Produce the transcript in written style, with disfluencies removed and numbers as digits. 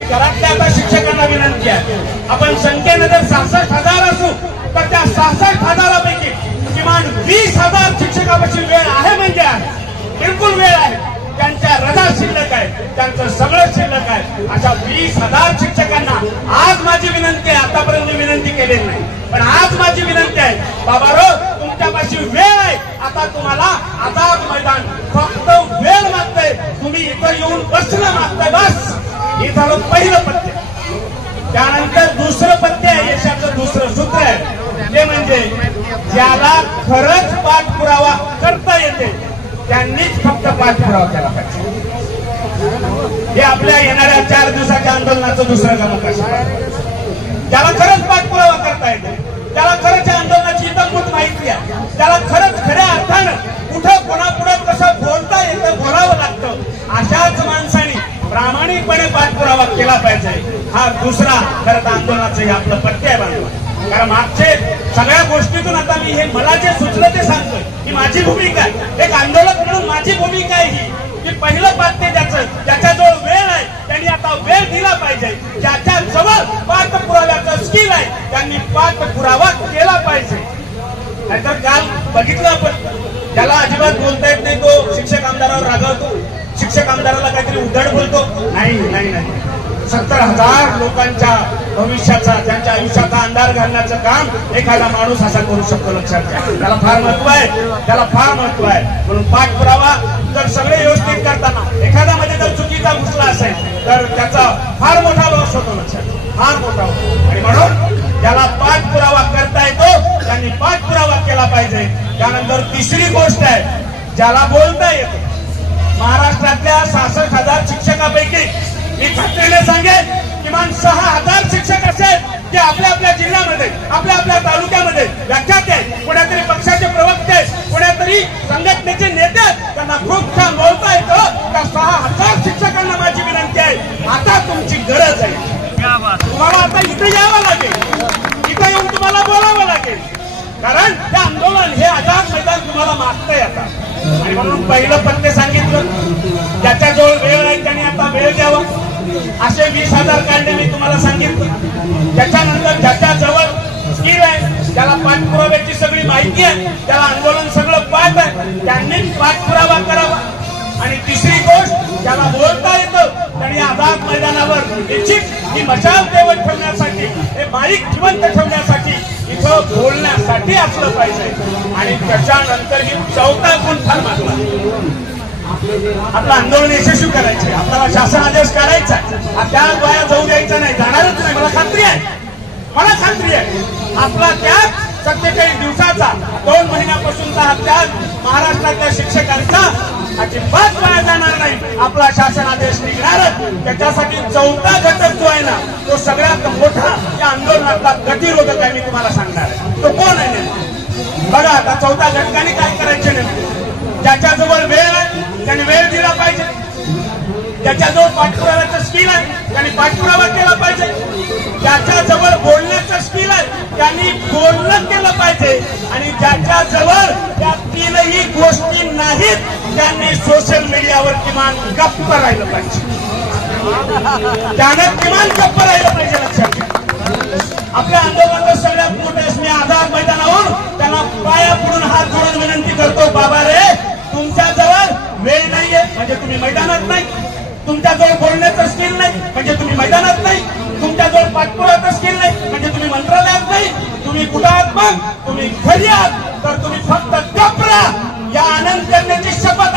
घरातल्या आता शिक्षकांना विनंती आहे, आपण संख्येने जर 66,000 असू तर त्या 66,000पैकी किमान 20,000 शिक्षकापाशी वेळ आहे, म्हणजे बिलकुल वेळ आहे. त्यांच्या रजा शिल्लक आहे, त्यांचं सगळं शिल्लक आहे. अशा 20,000 शिक्षकांना आज माझी विनंती आहे, आतापर्यंत विनंती केलेली नाही, पण आज माझी विनंती आहे, बाबारो तुमच्यापाशी वेळ आहे. आता तुम्हाला आझाद मैदान फक्त वेळ मागतंय, तुम्ही इथं येऊन बसणं मागताय. बस हे झालं पहिलं पत्ते. त्यानंतर दुसरं पत्ते आहे, यशाचं दुसरं सूत्र आहे, ते म्हणजे ज्याला खरंच पाठपुरावा करता येते त्यांनीच फक्त पाठपुरावा केला पाहिजे. हे आपल्या येणाऱ्या 4 दिवसाच्या आंदोलनाचं दुसरं गमक आहे. ज्याला खरंच पाठपुरावा करता येते, त्याला खरंच आंदोलनाची इतंभूत माहिती आहे, त्याला खरंच खऱ्या अर्थानं कुठं कोणापुढे कसं बोलता येतं, बोलावं लागतं, अशाच माणसाने प्रामाणिकपणे पाठपुरावा केला पाहिजे. हा दुसरा खरं आंदोलनाचं हे आपलं पत्ते आहे बांधव. कारण मागचे सगळ्या गोष्टीतून आता मी हे मला जे सुचलं ते सांगतोय की माझी भूमिका आहे, एक आंदोलक म्हणून माझी भूमिका आहे ही की पहिलं पाठ्य ज्याच्याजवळ वेळ आहे त्यांनी आता वेळ दिला पाहिजे. ज्याच्या जवळ पाठपुराव्याचं स्किल आहे त्यांनी पाठपुरावा केला पाहिजे. नाहीतर काल बघितलं आपण, ज्याला अजिबात बोलता येत नाही तो शिक्षक आमदारावर रागावतो, शिक्षक आमदाराला काहीतरी उद्धट बोलतो. नाही नाही नाही, 70,000 लोकांच्या भविष्याचा, त्यांच्या आयुष्याचा अंधार घालण्याचं काम एखादा माणूस असा करू शकतो. लक्षात घ्या, त्याला फार महत्व आहे, त्याला फार महत्व आहे. म्हणून पाठपुरावा जर सगळे व्यवस्थित करताना एखाद्यामध्ये जर चुकीचा घुसला असेल तर त्याचा फार मोठा लॉस होतो. लक्षात, फार मोठा होतो. आणि म्हणून ज्याला पाठपुरावा करता येतो त्यांनी पाठपुरावा केला पाहिजे. त्यानंतर तिसरी गोष्ट आहे, ज्याला बोलता येतं. महाराष्ट्रातल्या 66,000 शिक्षकापैकी मी खात्रीने सांगेन किमान 6,000 शिक्षक असेल जे आपल्या आपल्या जिल्ह्यामध्ये, आपल्या आपल्या तालुक्यामध्ये व्याख्याते आहेत, कोणातरी पक्षाचे प्रवक्ते आहेत, कोणातरी संघटनेचे नेते आहेत, त्यांना खूप छान बोलता येतं. त्या 6,000 शिक्षकांना माझी विनंती आहे, आता तुमची गरज आहे. तुम्हाला आता इथे यावं लागेल, इथे येऊन तुम्हाला बोलावं लागेल, कारण हे आंदोलन, हे आझाद मैदान तुम्हाला मागतंय आता. आणि म्हणून पहिलं पत्ते सांगितलं, ज्याच्याजवळ वेळ आहे त्यांनी आता वेळ द्यावा. असे 20,000 काढले मी तुम्हाला सांगितलं. त्याच्यानंतर ज्याच्याजवळ स्किल आहे, त्याला पाठपुराव्याची सगळी माहिती आहे, त्याला आंदोलन सगळं पाठ आहे, त्यांनी पाठपुरावा करावा. आणि तिसरी गोष्ट, ज्याला बोलता येतं त्यांनी आझाद मैदानावर निश्चित ही मशाल देवत ठेवण्यासाठी, हे माईक जिवंत ठेवण्यासाठी इथं बोलण्यासाठी असलं पाहिजे. आणि त्याच्यानंतर ही चौथा गुण फार महत्त्वाचा, आपलं आंदोलन यशस्वी करायचे, आपल्याला शासन आदेश काढायचा, त्या वाया जाऊ द्यायचा नाही, जाणारच नाही. मला खात्री आहे, मला खात्री आहे आपला त्याग 47 दिवसाचा, 2 महिन्यापासूनचा हा त्याग महाराष्ट्रातल्या शिक्षकांचा अजिबात वाया जाणार नाही. आपला शासन आदेश निघणारच. त्याच्यासाठी चौथा घटक जो आहे ना, तो सगळ्यात मोठा या आंदोलनातला गतिरोधक आहे. मी तुम्हाला सांगणार आहे तो कोण आहे. बघा आता चौथा घटकाने काय करायचे नाही, ज्याच्याजवळ वेळ आहे त्याने वेळ दिला पाहिजे, ज्याच्याजवळ पाठपुराव्याचं स्किल आहे त्यांनी पाठपुरावा केला पाहिजे, ज्याच्याजवळ बोलण्याचं स्किल आहे त्यांनी बोलणं केलं पाहिजे, आणि ज्याच्याजवळ त्या 3ही गोष्टी नाहीत त्यांनी सोशल मीडियावर किमान गप्प राहिलं पाहिजे. त्यानं किमान गप्प राहिलं पाहिजे. लक्षात घ्या, आपल्या आंदोलनाचं सगळ्यात मोठं मी आझाद मैदानावर त्यांना पाया पडून हात जोडून विनंती करतो, बाबा रे तुमच्याजवळ वेळ नाहीये म्हणजे तुम्ही मैदानात नाही, तुमच्याजवळ बोलण्याचं स्किल नाही म्हणजे तुम्ही मैदानात नाही, तुमच्याजवळ पाठपुराव्याचं स्किल नाही म्हणजे तुम्ही मंत्रालयात नाही, तुम्ही कुठं आहात मग तुम्ही घरी आहात, तर तुम्ही फक्त गप्प राहा. या आनंद करण्याची शपथ